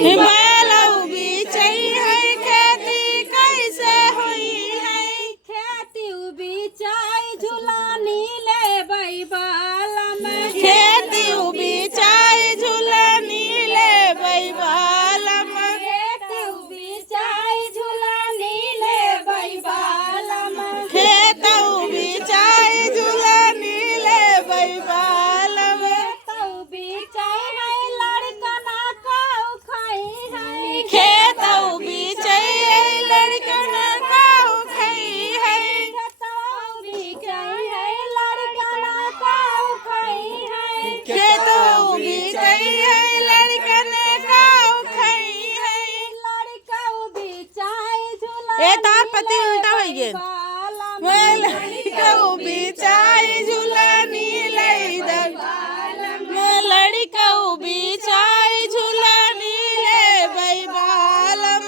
बैलऊ बीचई है खेती कैसे हुई है खेती बिचाई झुलानी ले बैबालम खेती बीचाई झूलनी ले बैबालम खेती बिचाई झुलानी ले बैबालम खेतऊ बीचाई झूलनी ले बैबालम तऊ बिचाई है लड़कना काऊ खाई है खेतऊ बीचई लड़कन काऊ खई है तऊ बिचाई है लड़कना काऊ खाई है खेतऊ बीचई लड़कन काऊ खई है लड़कऊ बिचाई झुला ए तार पति उल्टा हो गए बालम लड़कऊ बीचाई झूलनी ले लड़कऊ बीचाई झूलनी ले बैबालम